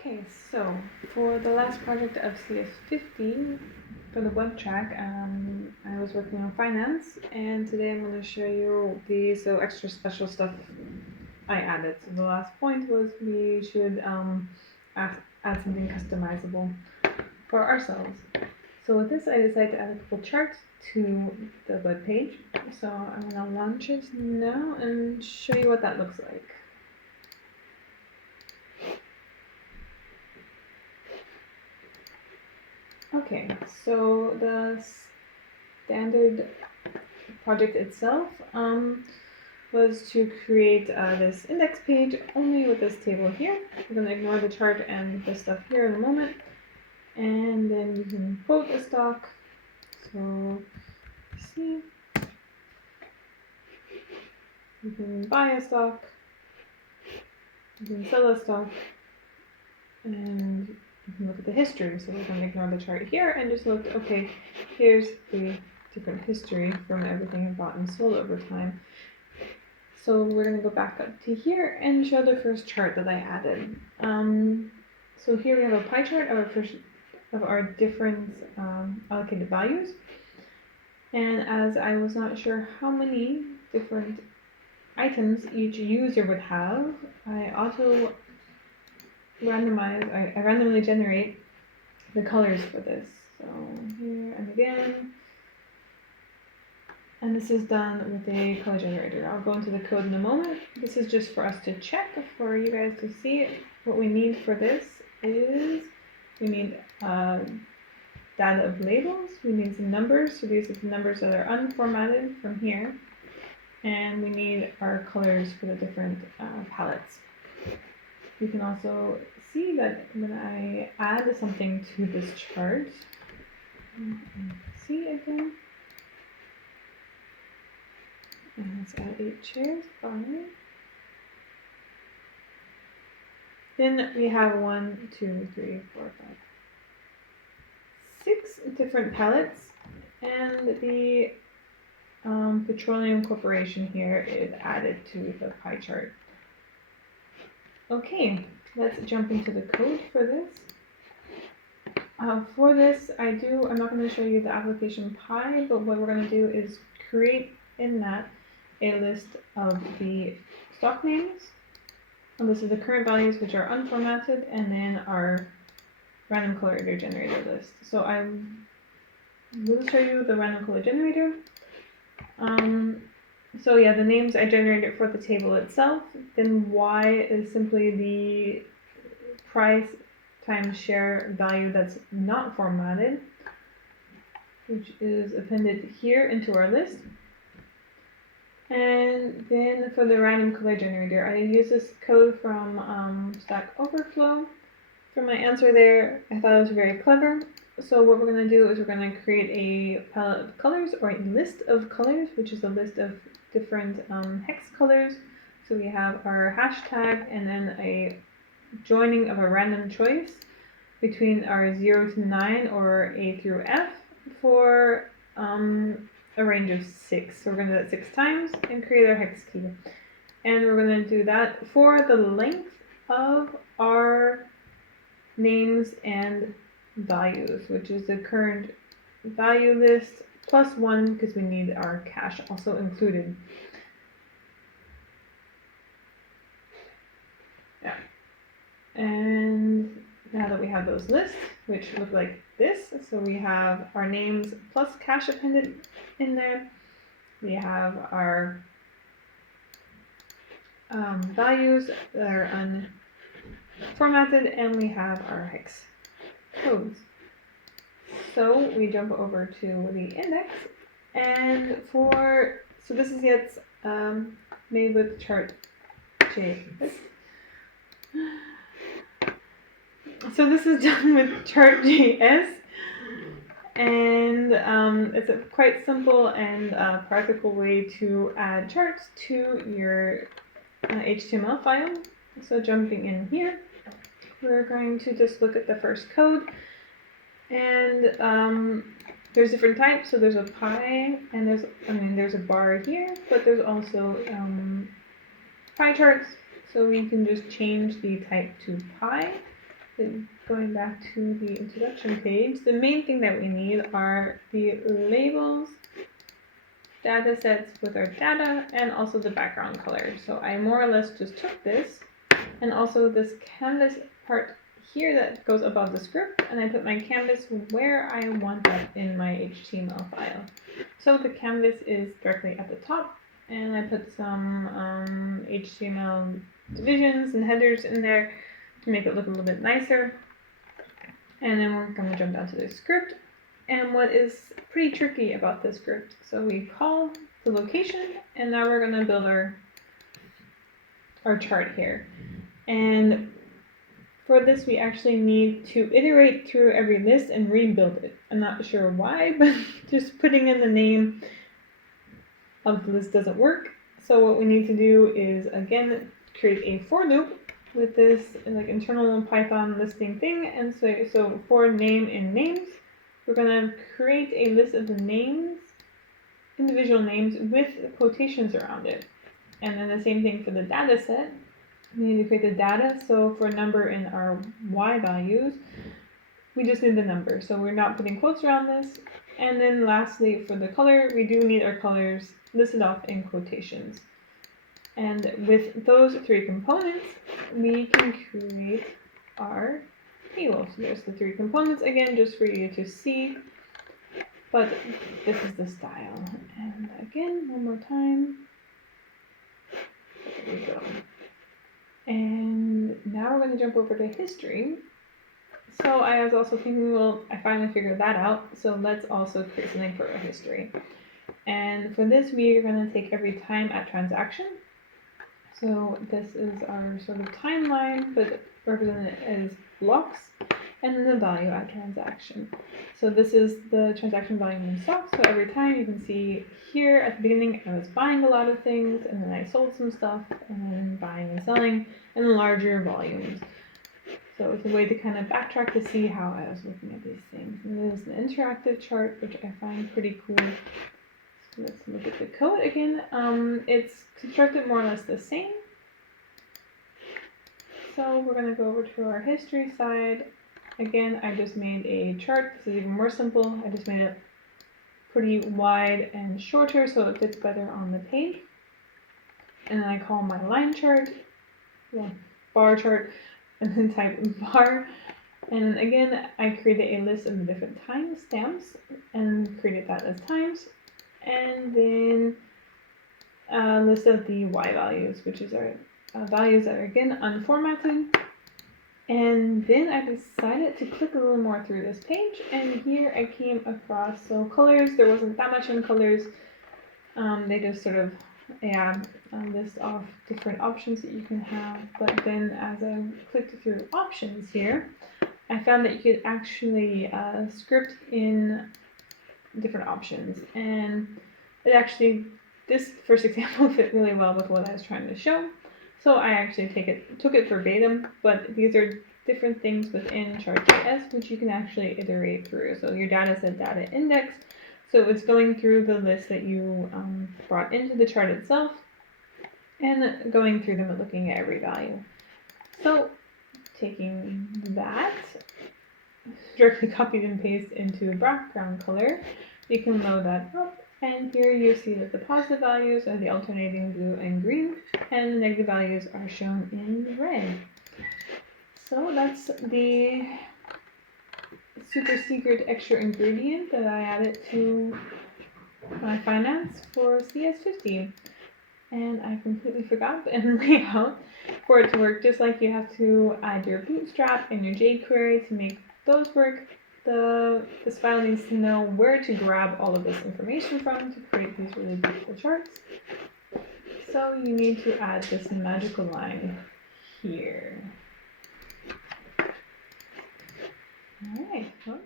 Okay, so for the last project of CS50 for the web track, I was working on finance, and today I'm going to show you the extra special stuff I added. So the last point was we should add something customizable for ourselves. So with this, I decided to add a couple charts to the web page. So I'm going to launch it now and show you what that looks like. Okay, so the standard project itself was to create this index page only with this table here. We're going to ignore the chart and the stuff here in a moment. And then you can quote a stock. So, see, you can buy a stock, you can sell a stock, and you can look at the history. So we're going to ignore the chart here and just look, okay, here's the different history from everything I bought and sold over time. So we're going to go back up to here and show the first chart that I added. So here we have a pie chart of our different allocated values. And as I was not sure how many different items each user would have, I randomly generate the colors for this. So here and again. And this is done with a color generator. I'll go into the code in a moment. This is just for us to check, for you guys to see. What we need for this is we need data of labels. We need some numbers. So these are the numbers that are unformatted from here. And we need our colors for the different palettes. You can also see that when I add something to this chart, see again. And let's add 8 chairs, 5. Then we have 1, 2, 3, 4, 5, 6 different palettes, and the Petroleum Corporation here is added to the pie chart. Okay, let's jump into the code for this. For this, I'm not going to show you the application pie, but what we're going to do is create in that a list of the stock names. And this is the current values, which are unformatted, and then our random color generator list. So I will show you the random color generator. So yeah, the names I generated for the table itself. Then Y is simply the price times share value that's not formatted, which is appended here into our list. And then for the random color generator, I use this code from Stack Overflow. For my answer there, I thought it was very clever. So what we're going to do is we're going to create a palette of colors, or a list of colors, which is a list of different hex colors. So we have our hashtag and then a joining of a random choice between our 0 to 9 or A through F for a range of 6. So we're going to do that 6 times and create our hex key. And we're going to do that for the length of our names and values, which is the current value list plus 1 because we need our cache also included. Yeah. And now that we have those lists, which look like this, so we have our names plus cache appended in there. We have our values that are unformatted, and we have our hex codes. So we jump over to the index, and so this is yet made with Chart.js. So this is done with Chart.js, and it's a quite simple and practical way to add charts to your HTML file. So jumping in here, we're going to just look at the first code, and there's different types. So there's a pie, and there's a bar here, but there's also pie charts. So we can just change the type to pie. Going back to the introduction page, the main thing that we need are the labels, data sets with our data, and also the background color. So I more or less just took this, and also this canvas part here that goes above the script, and I put my canvas where I want that in my HTML file. So the canvas is directly at the top, and I put some HTML divisions and headers in there to make it look a little bit nicer. And then we're going to jump down to the script. And what is pretty tricky about this script, so we call the location, and now we're going to build our chart here. And for this, we actually need to iterate through every list and rebuild it. I'm not sure why, but just putting in the name of the list doesn't work. So what we need to do is, again, create a for loop with this like internal Python listing thing. And so for name in names, we're going to create a list of the names, individual names with quotations around it. And then the same thing for the data set. We need to create the data. So for a number in our y values, we just need the number. So we're not putting quotes around this. And then lastly, for the color, we do need our colors listed off in quotations. And with those three components, we can create our table. So there's the three components again, just for you to see. But this is the style. And again, one more time. There we go. And now we're going to jump over to history. So I was also thinking, well, I finally figured that out. So let's also create something for our history. And for this, we are going to take every time at transaction. So this is our sort of timeline, but represented as blocks, and then the value at transaction. So this is the transaction volume in stock. So every time you can see here at the beginning, I was buying a lot of things, and then I sold some stuff, and then buying and selling in larger volumes. So it's a way to kind of backtrack to see how I was looking at these things. And this is an interactive chart, which I find pretty cool. So let's look at the code again. It's constructed more or less the same. So we're going to go over to our history side. Again, I just made a chart. This is even more simple. I just made it pretty wide and shorter so it fits better on the page. And then I call my line chart, well, bar chart, and then type bar. And again, I created a list of the different timestamps and created that as times. And then a list of the y values, which is our values that are again unformatted. And then I decided to click a little more through this page, and here I came across, so colors, there wasn't that much in colors. They just sort of list off different options that you can have. But then as I clicked through options here, I found that you could actually script in different options. And it actually, this first example fit really well with what I was trying to show. So I actually took it verbatim, but these are different things within Chart.js which you can actually iterate through. So your data set data index. So it's going through the list that you brought into the chart itself and going through them and looking at every value. So taking that, directly copied and pasted into the background color, you can load that up. And here you see that the positive values are the alternating blue and green, and the negative values are shown in red. So that's the super secret extra ingredient that I added to my finance for CS50. And I completely forgot the end layout. For it to work, just like you have to add your bootstrap and your jQuery to make those work, this file needs to know where to grab all of this information from to create these really beautiful charts. So you need to add this magical line here. All right. Well,